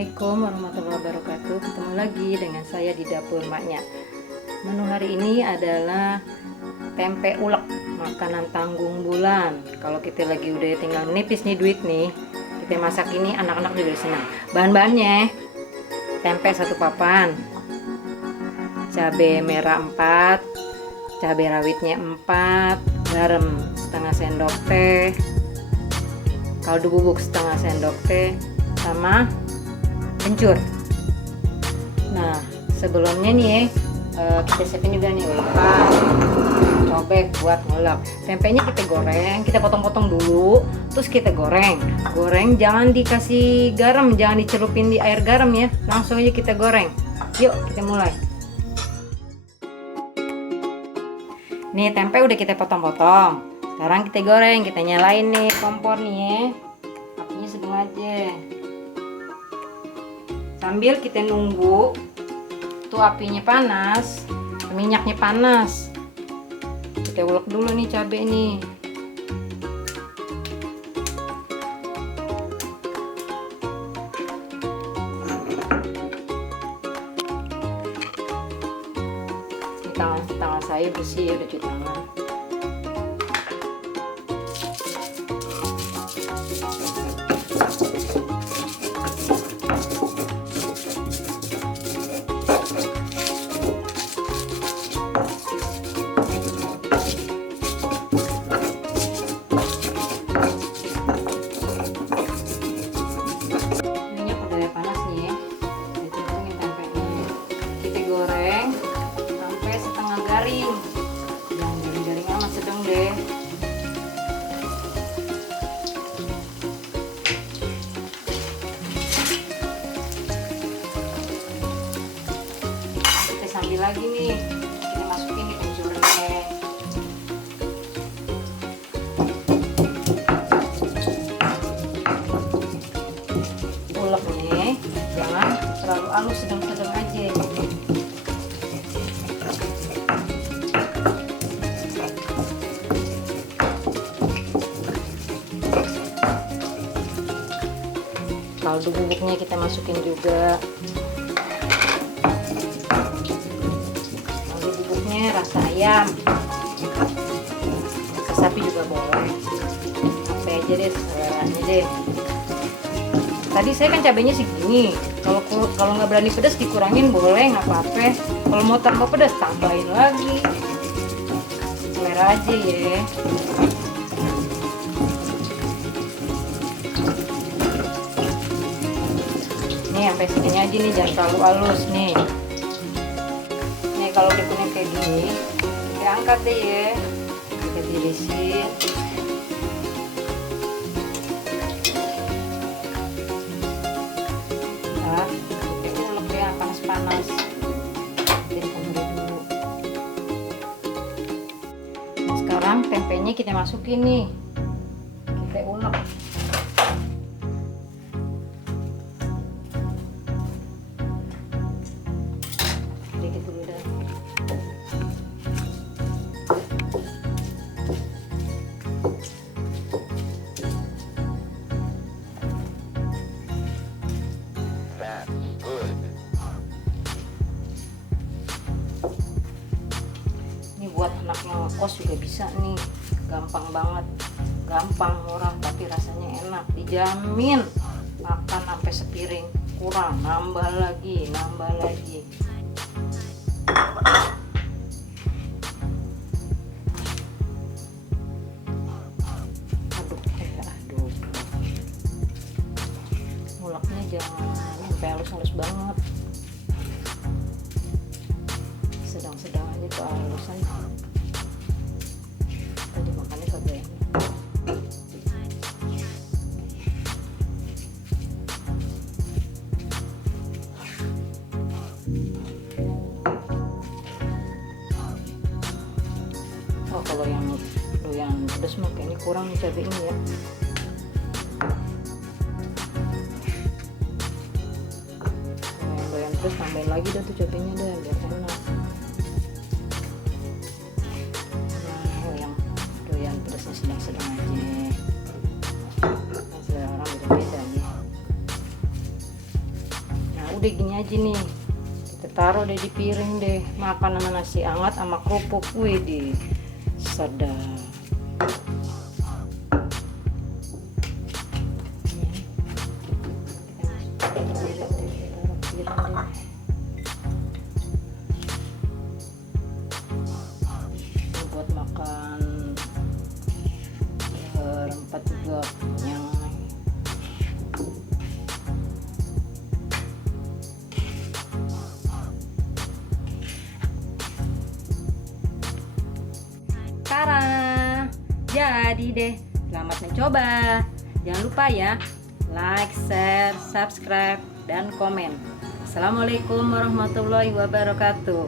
Assalamualaikum warahmatullahi wabarakatuh. Ketemu lagi dengan saya di dapur maknya. Menu hari ini adalah tempe ulek, makanan tanggung bulan. Kalau kita lagi udah tinggal menipis nih duit nih, kita masak ini anak-anak juga senang. Bahan-bahannya: tempe 1 papan, cabai merah 4, cabai rawitnya 4, garam setengah sendok teh, kaldu bubuk setengah sendok teh, sama kencur. Nah, sebelumnya nih kita siapin juga nih ulekan, cobek buat ngulek. Tempenya kita goreng, kita potong-potong dulu, terus kita goreng. Goreng jangan dikasih garam, jangan dicelupin di air garam ya, langsung aja kita goreng. Yuk kita mulai. Nih tempe udah kita potong-potong. Sekarang kita goreng, kita nyalain nih kompor nih ya. Apinya sedang aja. Sambil kita nunggu tuh apinya panas, minyaknya panas. Kita ulek dulu nih cabai nih. Ini tangan saya bersih ya, udah cuci tangan. Garing, yang garing-garing amat sedang deh. Kita sambil lagi nih, kita masukin nih kencurnya. Ulek nih, jangan terlalu halus, sedang-sedang aja. Kaldu bubuknya kita masukin juga. Kaldu bubuknya rasa ayam, rasa sapi juga boleh. Apa aja deh, seleranya deh. Tadi saya kan cabenya segini. Kalau nggak berani pedas dikurangin boleh, nggak apa-apa. Kalau mau tambah pedas tambahin lagi. Selera aja ya. Nih sampai segini aja nih, jangan terlalu halus nih. Nih kalau udah kuning kayak gini, kita angkat deh ya, kita tirisin. Nah, kita ulek ya, panas-panas. Jadi kembali dulu. Nah, sekarang tempenya kita masukin nih, kita ulek. Ini buat anak yang ngekos juga bisa nih, gampang banget, gampang, murah, tapi rasanya enak, dijamin makan sampai sepiring kurang, nambah lagi. Aduk. Mulaknya jangan sampai halus-halus banget, sedang-sedang aja tuh halusan. Tadi makannya kagak enak. Oh, kalau yang doyan pedas mah kayaknya kurang nih cabenya ya. Kalau yang doyan pedas tambahin lagi dah tuh cabenya dah, biar enak. Nah, yang doyan pedasnya sedang-sedang aja. Nah, selera orang beda-beda nih. Udah gini aja nih, kita taruh deh di piring deh, makan sama nasi hangat sama kerupuk. Wih di sedap. Buat makan berempat juga kenyang. Tara, jadi deh, selamat mencoba. Jangan lupa ya, like, share, subscribe, dan komen. Assalamualaikum warahmatullahi wabarakatuh.